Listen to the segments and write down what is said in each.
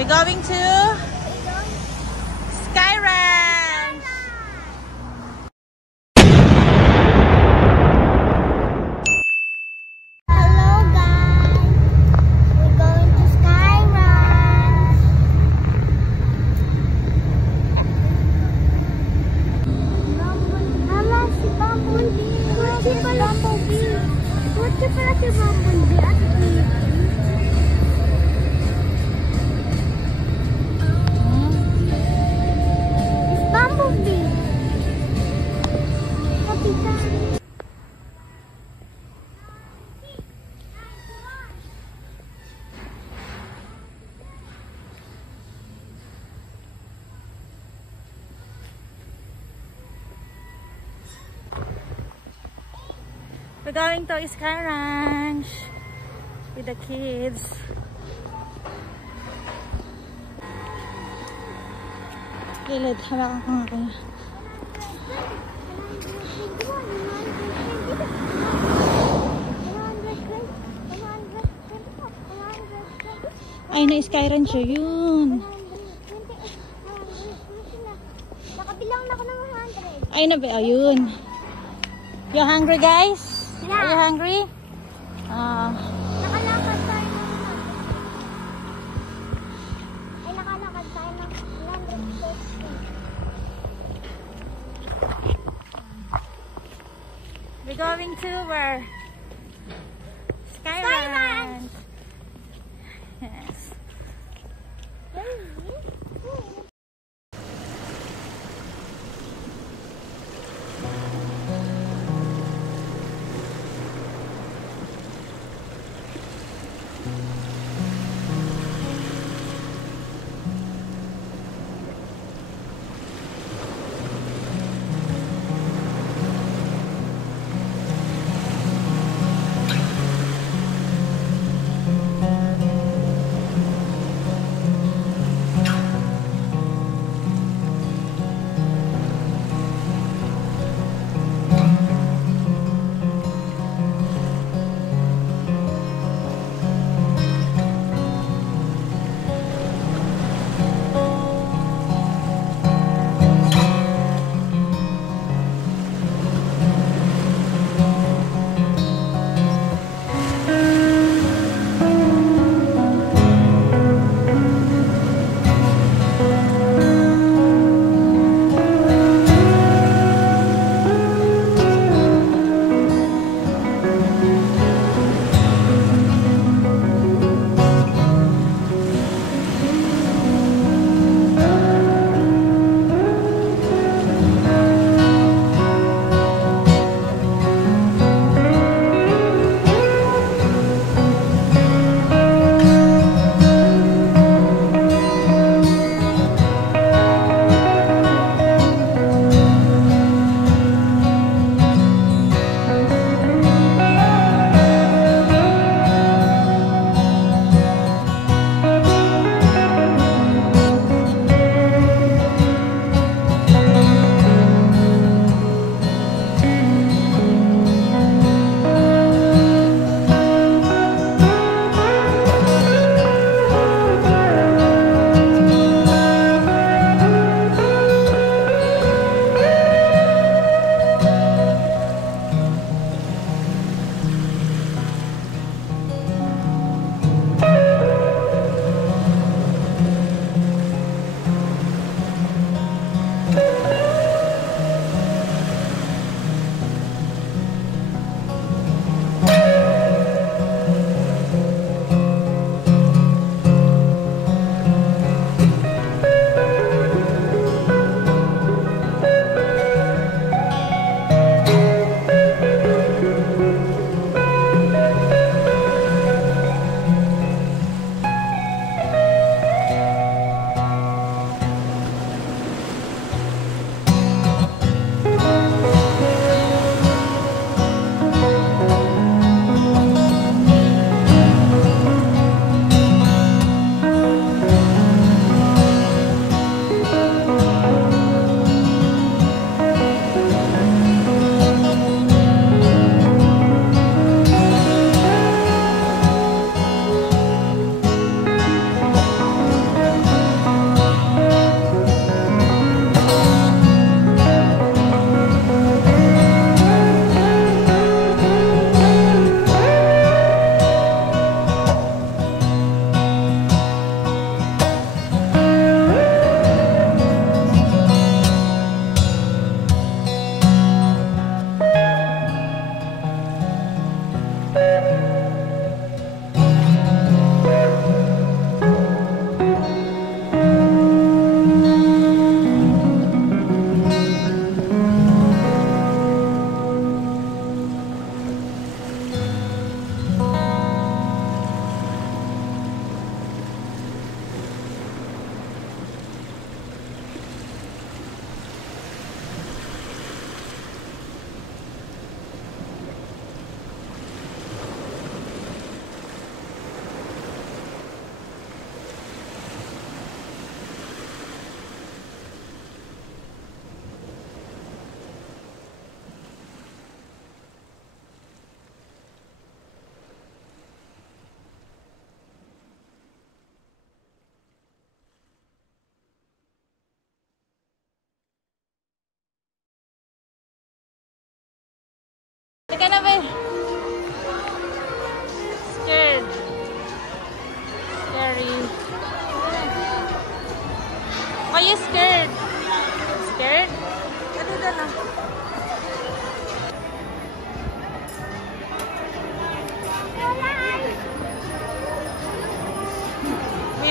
We're going to Sky Ranch. Hello guys, we're going to Sky Ranch. Mama, si Bumblebee. Kutsi pala si Bumblebee. Kutsi pala si Bumblebee at Bumblebee. Kapitan. We're going to Sky Ranch with the kids. Gilid, hawakan ko nga kayo. Ay, na Sky Ranch yun. Nakabilang na ako ng 100. Ay, na ba? Ayun. You hungry, guys? Yeah. Are you hungry? Nakalakad tayo ng 100. Ay, nakalakad tayo ng 150. We're going to where? Sky Ranch. Yes.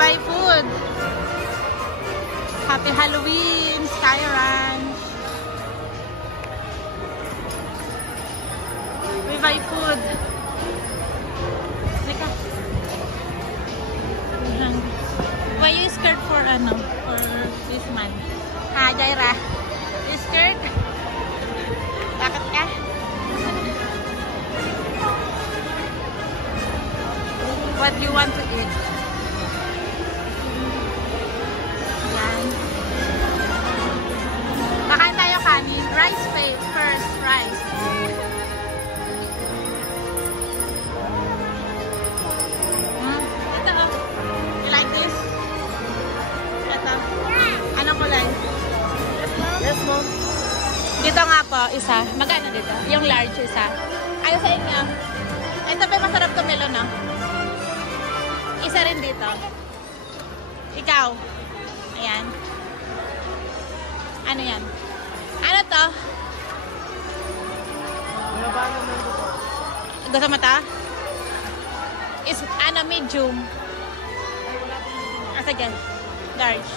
buy food. Happy Halloween, Sky Ranch. We buy food. Lika. Why you skirt for ano? For this man? Ha, Jaira? You skirt? Bakit ka? What do you want to eat? Yan. Kakain tayo kanin. Rice first. Rice. Ito oh. You like this? Ito. Anong kulay? Yes, mom. Dito nga po, isa. Magkano dito? Yung large isa. Ayaw sa inyo. Ito pa masarap to melon, no? Isa rin dito. Ikaw. Ayan. Ano yan? Ano to? Gusto mo ta? Is, ano, medium. Ah, sige. Large.